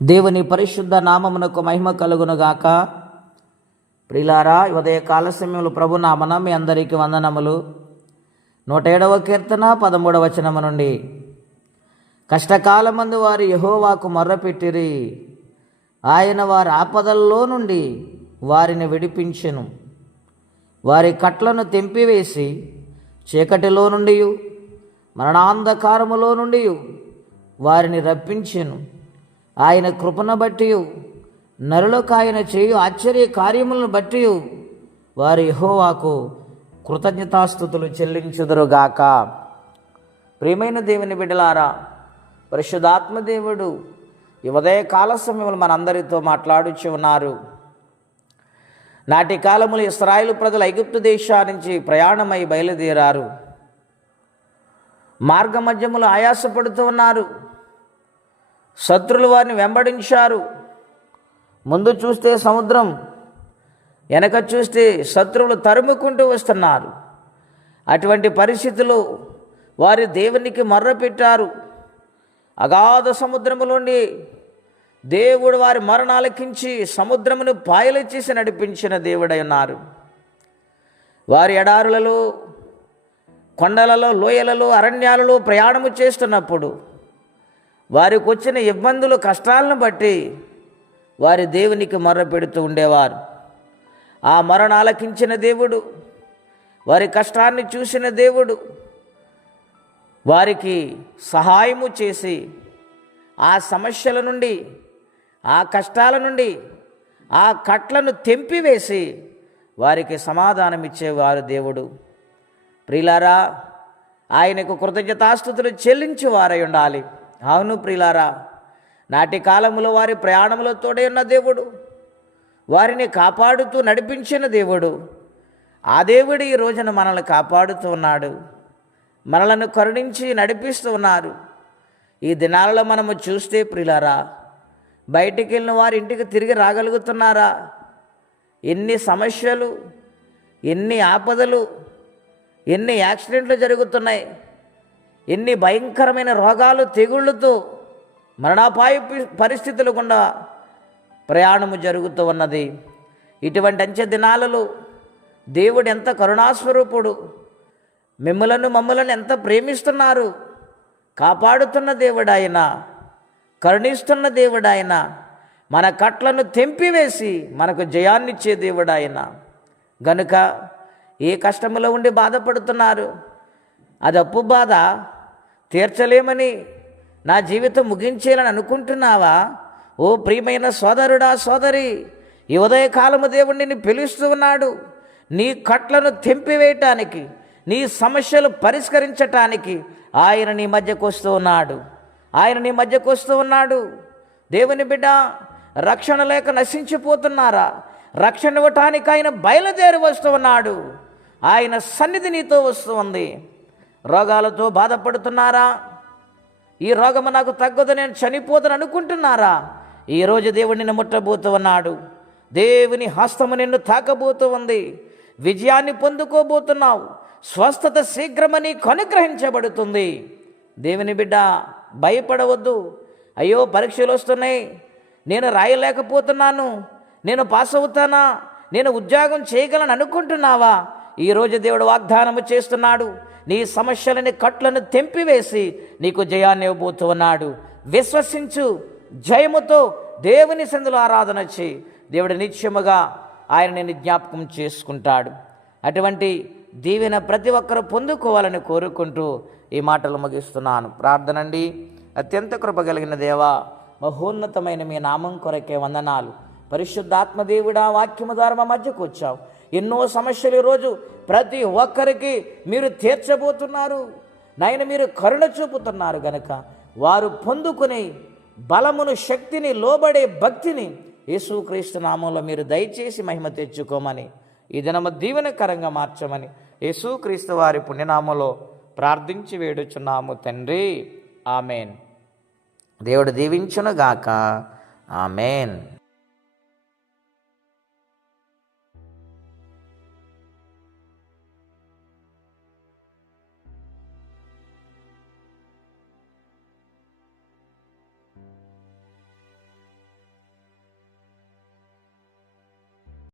దేవుని పరిశుద్ధ నామమునకు మహిమ కలుగునుగాక. ప్రియులారా, ఉదయ కాల సమయంలో ప్రభు నామన మీ అందరికీ వందనములు. 107వ కీర్తన 13వ వచనము నుండి, కష్టకాలమందు వారు యెహోవాకు మొర్రపెట్టిరి, ఆయన వారి ఆపదల్లో నుండి వారిని విడిపించెను. వారి కట్లను తెంపివేసి చీకటిలో నుండి మరణాంధకారములో నుండి వారిని రప్పించెను. ఆయన కృపను బట్టి నరులకు ఆయన చేయు ఆశ్చర్య కార్యములను బట్టి వారి యెహోవాకు కృతజ్ఞతాస్తుతులు చెల్లించుదురుగాక. ప్రియమైన దేవుని బిడ్డలారా, పరిశుద్ధాత్మ దేవుడు ఈ ఉదయ కాల సమయంలో మనందరితో మాట్లాడుచు ఉన్నారు. నాటి కాలములు ఇశ్రాయేలు ప్రజలు ఐగుప్తు దేశానికి ప్రయాణమై బయలుదేరారు. మార్గ మధ్యములు ఆయాసపడుతూ ఉన్నారు. శత్రులు వారిని వెంబడించారు. ముందు చూస్తే సముద్రం, వెనక చూస్తే శత్రువులు తరుముకుంటూ వస్తున్నారు. అటువంటి పరిస్థితుల్లో వారి దేవునికి మొర్రపెట్టారు. అగాధ సముద్రములోండి దేవుడు వారి మరణాలకించి సముద్రమును పాయలు చేసి నడిపించిన దేవుడై ఉన్నారు. వారి ఎడారులలో, కొండలలో, లోయలలో, అరణ్యాలలో ప్రయాణము చేస్తున్నప్పుడు వారికి వచ్చిన ఇబ్బందులు, కష్టాలను బట్టి వారి దేవునికి మొర్ర పెడుతూ ఉండేవారు. ఆ మొరను ఆలకించిన దేవుడు, వారి కష్టాన్ని చూసిన దేవుడు వారికి సహాయము చేసి ఆ సమస్యల నుండి, ఆ కష్టాల నుండి, ఆ కట్లను తెంపివేసి వారికి సమాధానం ఇచ్చేవారు దేవుడు. ప్రియులారా, ఆయనకు కృతజ్ఞతాస్తుతులు చెల్లించి వారై ఉండాలి. అవును ప్రియులారా, నాటి కాలంలో వారి ప్రయాణంలో తోడే ఉన్న దేవుడు, వారిని కాపాడుతూ నడిపించిన దేవుడు, ఆ దేవుడు ఈ రోజున మనల్ని కాపాడుతూ ఉన్నాడు. మనలను కరుణించి నడిపిస్తూ ఉన్నారు. ఈ దినాలలో మనము చూస్తే ప్రియులారా, బయటికి వెళ్ళిన వారు ఇంటికి తిరిగి రాగలుగుతున్నారా? ఎన్ని సమస్యలు, ఎన్ని ఆపదలు, ఎన్ని యాక్సిడెంట్లు జరుగుతున్నాయి, ఎన్ని భయంకరమైన రోగాలు, తెగుళ్ళతో మరణాపాయ పరిస్థితులు గుండా ప్రయాణము జరుగుతూ ఉన్నది. ఇటువంటి అంచె దినాలలో దేవుడు ఎంత కరుణాస్వరూపుడు, మమ్మలను ఎంత ప్రేమిస్తున్నారు, కాపాడుతున్న దేవుడు ఆయన, కరుణిస్తున్న దేవుడు ఆయన, మన కట్లను తెంపివేసి మనకు జయాన్నిచ్చే దేవుడు ఆయన. గనుక ఏ కష్టములో ఉండి బాధపడుతున్నారు, అది అప్పు బాధ, తీర్చలేమని నా జీవితం ముగించేయాలని అనుకుంటున్నావా? ఓ ప్రియమైన సోదరుడా, సోదరి, ఈ ఉదయకాలము దేవుడు నిన్ను పిలుస్తూ ఉన్నాడు. నీ కట్లను తెంపివేయటానికి, నీ సమస్యలు పరిష్కరించటానికి ఆయన నీ మధ్యకు వస్తూ ఉన్నాడు. ఆయన నీ మధ్యకు వస్తూ ఉన్నాడు. దేవుని బిడ్డ, రక్షణ లేక నశించిపోతున్నారా? రక్షణ ఇవ్వటానికి ఆయన బయలుదేరి వస్తూ ఉన్నాడు. ఆయన సన్నిధి నీతో వస్తూ ఉంది. రోగాలతో బాధపడుతున్నారా? ఈ రోగము నాకు తగ్గదు, నేను చనిపోతాను అనుకుంటున్నారా? ఈరోజు దేవుడు నిన్ను ముట్టబోతూ ఉన్నాడు. దేవుని హస్తము నిన్ను తాకబోతూ ఉంది. విజయాన్ని పొందుకోబోతున్నావు. స్వస్థత శీఘ్రమని అనుగ్రహించబడుతుంది. దేవుని బిడ్డ, భయపడవద్దు. అయ్యో, పరీక్షలు వస్తున్నాయి, నేను రాయలేకపోతున్నాను, నేను పాస్ అవుతానా, నేను ఉద్యోగం చేయగలను అనుకుంటున్నావా? ఈరోజు దేవుడు వాగ్దానము చేస్తున్నాడు. నీ సమస్యలని, కట్లను తెంపివేసి నీకు జయాన్ని ఇవ్వబోతూ ఉన్నాడు. విశ్వసించు, జయముతో దేవుని సందులో ఆరాధన చేయి. దేవుడు నిత్యముగా ఆయన నిన్ను జ్ఞాపకం చేసుకుంటాడు. అటువంటి దీవెన ప్రతి ఒక్కరూ పొందుకోవాలని కోరుకుంటూ ఈ మాటలు ముగిస్తున్నాను. ప్రార్థనండి. అత్యంత కృప కలిగిన దేవా, మహోన్నతమైన మీ నామం కొరకే వందనాలు. పరిశుద్ధాత్మ దేవుడా, వాక్యము ద్వారా మా మధ్యకు వచ్చావు. ఎన్నో సమస్యలు ఈరోజు ప్రతి ఒక్కరికి మీరు తీర్చబోతున్నారు. నాయన, మీరు కరుణ చూపుతున్నారు గనక వారు పొందుకునే బలమును, శక్తిని, లోబడే భక్తిని యేసుక్రీస్తు నామంలో మీరు దయచేసి మహిమ తెచ్చుకోమని, ఈ దినము దీవెనకరంగా మార్చమని యేసుక్రీస్తు వారి పుణ్యనామంలో ప్రార్థించి వేడుచున్నాము తండ్రి. ఆమెన్. దేవుడు దీవించునుగాక. ఆమెన్.